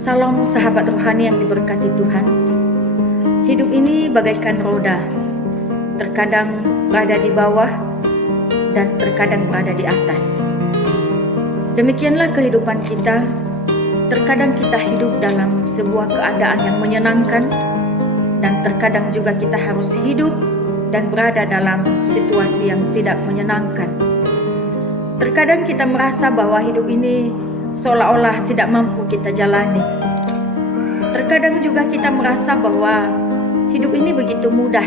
Salam sahabat rohani yang diberkati Tuhan. Hidup ini bagaikan roda, terkadang berada di bawah dan terkadang berada di atas. Demikianlah kehidupan kita. Terkadang kita hidup dalam sebuah keadaan yang menyenangkan, dan terkadang juga kita harus hidup dan berada dalam situasi yang tidak menyenangkan. Terkadang kita merasa bahwa hidup ini seolah-olah tidak mampu kita jalani. Terkadang juga kita merasa bahwa hidup ini begitu mudah,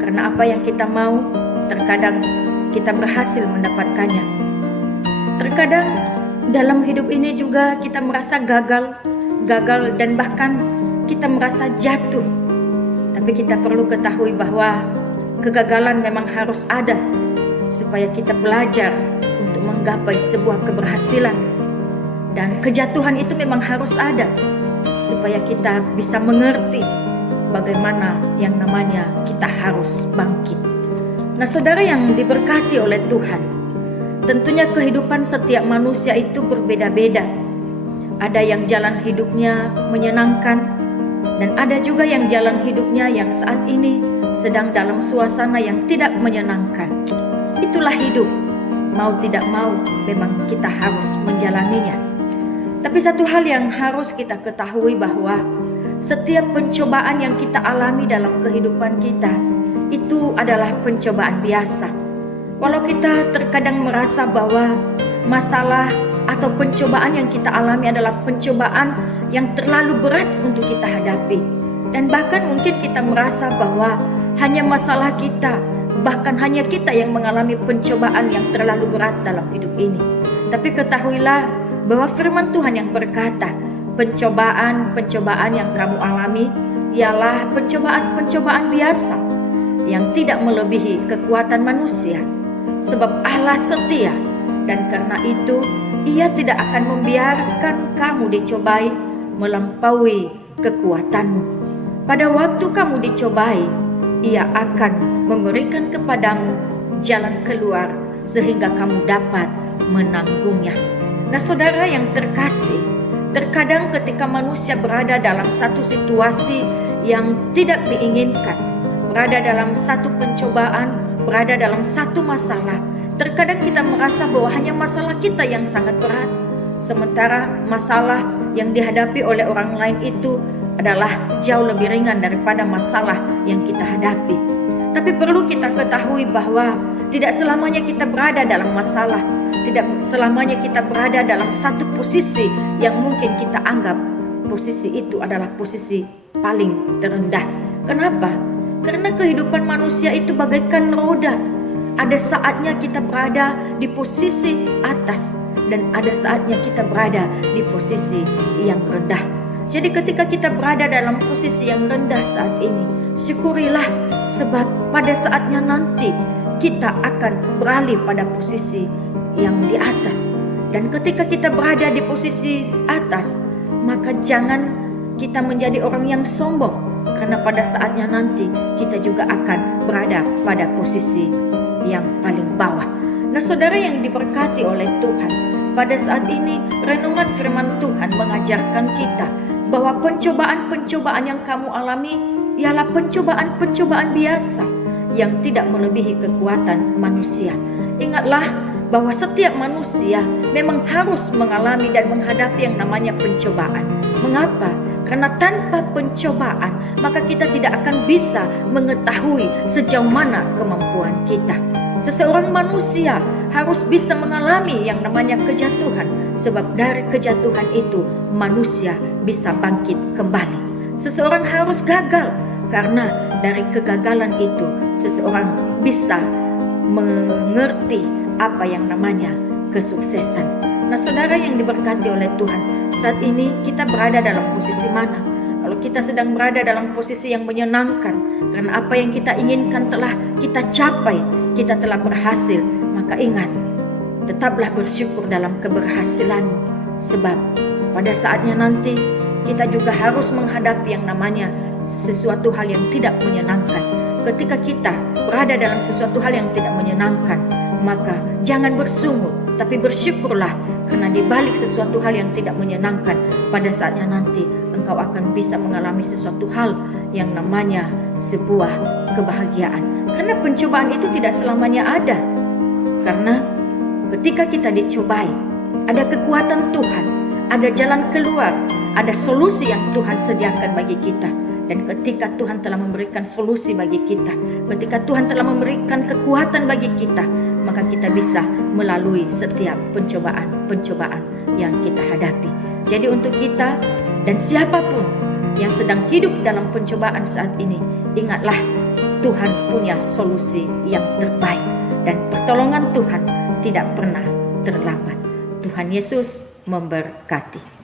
karena apa yang kita mau, terkadang kita berhasil mendapatkannya. Terkadang dalam hidup ini juga kita merasa gagal dan bahkan kita merasa jatuh. Tapi kita perlu ketahui bahwa kegagalan memang harus ada, supaya kita belajar untuk menggapai sebuah keberhasilan. Dan kejatuhan itu memang harus ada, supaya kita bisa mengerti bagaimana yang namanya kita harus bangkit. Nah, saudara yang diberkati oleh Tuhan, tentunya kehidupan setiap manusia itu berbeda-beda. Ada yang jalan hidupnya menyenangkan, dan ada juga yang jalan hidupnya yang saat ini sedang dalam suasana yang tidak menyenangkan. Itulah hidup, mau tidak mau memang kita harus menjalaninya. Tapi satu hal yang harus kita ketahui bahwa setiap pencobaan yang kita alami dalam kehidupan kita itu adalah pencobaan biasa. Walau kita terkadang merasa bahwa masalah atau pencobaan yang kita alami adalah pencobaan yang terlalu berat untuk kita hadapi, dan bahkan mungkin kita merasa bahwa hanya masalah kita, bahkan hanya kita yang mengalami pencobaan yang terlalu berat dalam hidup ini. Tapi ketahuilah bahwa firman Tuhan yang berkata, pencobaan-pencobaan yang kamu alami ialah pencobaan-pencobaan biasa yang tidak melebihi kekuatan manusia. Sebab Allah setia, dan karena itu Ia tidak akan membiarkan kamu dicobai melampaui kekuatanmu. Pada waktu kamu dicobai, Ia akan memberikan kepadamu jalan keluar sehingga kamu dapat menanggungnya. Nah, saudara yang terkasih, terkadang ketika manusia berada dalam satu situasi yang tidak diinginkan, berada dalam satu pencobaan, berada dalam satu masalah, terkadang kita merasa bahwa hanya masalah kita yang sangat berat, sementara masalah yang dihadapi oleh orang lain itu adalah jauh lebih ringan daripada masalah yang kita hadapi. Tapi perlu kita ketahui bahwa tidak selamanya kita berada dalam masalah, tidak selamanya kita berada dalam satu posisi yang mungkin kita anggap posisi itu adalah posisi paling terendah. Kenapa? Karena kehidupan manusia itu bagaikan roda. Ada saatnya kita berada di posisi atas, dan ada saatnya kita berada di posisi yang rendah. Jadi ketika kita berada dalam posisi yang rendah saat ini, syukurilah, sebab pada saatnya nanti kita akan beralih pada posisi yang di atas. Dan ketika kita berada di posisi atas, maka jangan kita menjadi orang yang sombong, karena pada saatnya nanti kita juga akan berada pada posisi yang paling bawah. Nah, saudara yang diberkati oleh Tuhan, pada saat ini renungan firman Tuhan mengajarkan kita bahwa pencobaan-pencobaan yang kamu alami ialah pencobaan-pencobaan biasa yang tidak melebihi kekuatan manusia. Ingatlah bahwa setiap manusia memang harus mengalami dan menghadapi yang namanya pencobaan. Mengapa? Karena tanpa pencobaan, maka kita tidak akan bisa mengetahui sejauh mana kemampuan kita. Seseorang manusia harus bisa mengalami yang namanya kejatuhan, sebab dari kejatuhan itu manusia bisa bangkit kembali. Seseorang harus gagal, karena dari kegagalan itu seseorang bisa mengerti apa yang namanya kesuksesan. Nah, saudara yang diberkati oleh Tuhan, saat ini kita berada dalam posisi mana? Kalau kita sedang berada dalam posisi yang menyenangkan, karena apa yang kita inginkan telah kita capai, kita telah berhasil, maka ingat, tetaplah bersyukur dalam keberhasilanmu, sebab pada saatnya nanti kita juga harus menghadapi yang namanya sesuatu hal yang tidak menyenangkan. Ketika kita berada dalam sesuatu hal yang tidak menyenangkan, maka jangan bersungut, tapi bersyukurlah, Karena di balik sesuatu hal yang tidak menyenangkan, pada saatnya nanti engkau akan bisa mengalami sesuatu hal yang namanya sebuah kebahagiaan. Karena pencobaan itu tidak selamanya ada. Karena ketika kita dicobai, ada kekuatan Tuhan, ada jalan keluar, ada solusi yang Tuhan sediakan bagi kita. Dan ketika Tuhan telah memberikan solusi bagi kita, ketika Tuhan telah memberikan kekuatan bagi kita, maka kita bisa melalui setiap pencobaan yang kita hadapi. Jadi untuk kita dan siapapun yang sedang hidup dalam pencobaan saat ini, ingatlah Tuhan punya solusi yang terbaik. Dan pertolongan Tuhan tidak pernah terlambat. Tuhan Yesus memberkati.